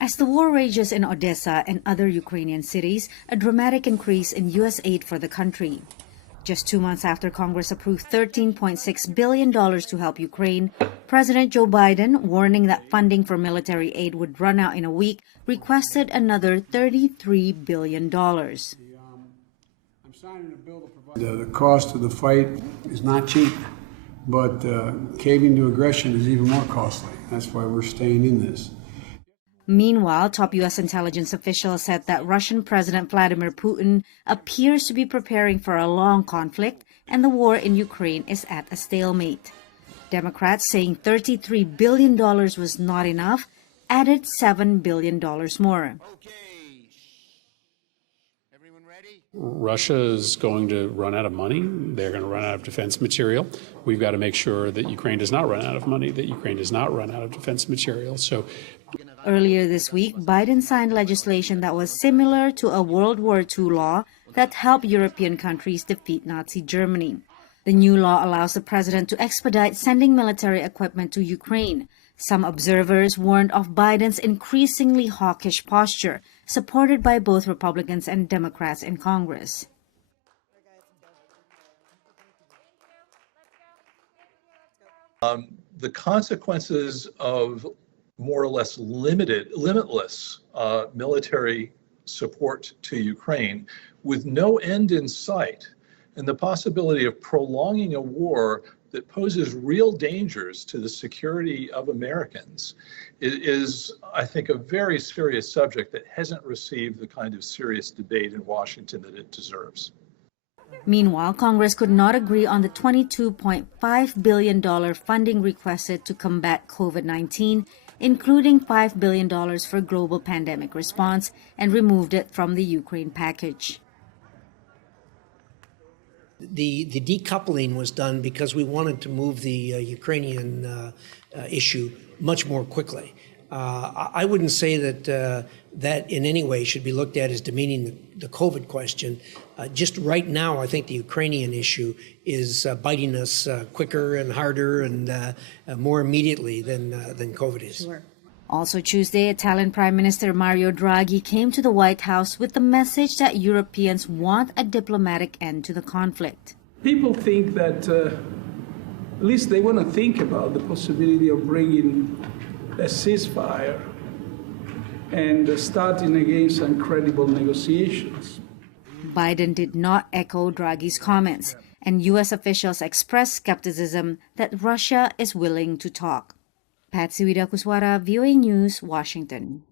As the war rages in Odessa and other Ukrainian cities, a dramatic increase in U.S. aid for the country. Just 2 months after Congress approved $13.6 billion to help Ukraine, President Joe Biden, warning that funding for military aid would run out in a week, requested another $33 billion. The cost of the fight is not cheap, but caving to aggression is even more costly. That's why we're staying in this. Meanwhile, top U.S. intelligence officials said that Russian President Vladimir Putin appears to be preparing for a long conflict and the war in Ukraine is at a stalemate. Democrats, saying $33 billion was not enough, added $7 billion more. Russia is going to run out of money. They're going to run out of defense material. We've got to make sure that Ukraine does not run out of money, that Ukraine does not run out of defense material. Earlier this week, Biden signed legislation that was similar to a World War II law that helped European countries defeat Nazi Germany. The new law allows the president to expedite sending military equipment to Ukraine. Some observers warned of Biden's increasingly hawkish posture, supported by both Republicans and Democrats in Congress. The consequences of more or less limitless military support to Ukraine with no end in sight, and the possibility of prolonging a war that poses real dangers to the security of Americans is, I think, a very serious subject that hasn't received the kind of serious debate in Washington that it deserves. Meanwhile, Congress could not agree on the $22.5 billion funding requested to combat COVID-19, including $5 billion for global pandemic response, and removed it from the Ukraine package. The decoupling was done because we wanted to move the Ukrainian issue much more quickly. I wouldn't say that that in any way should be looked at as demeaning the COVID question. Just right now, I think the Ukrainian issue is biting us quicker and harder and more immediately than COVID is. Sure. Also Tuesday, Italian Prime Minister Mario Draghi came to the White House with the message that Europeans want a diplomatic end to the conflict. People think that, at least they want to think about the possibility of bringing a ceasefire and starting again some credible negotiations. Biden did not echo Draghi's comments, and U.S. officials expressed skepticism that Russia is willing to talk. Patsy Widakuswara, VOA News, Washington.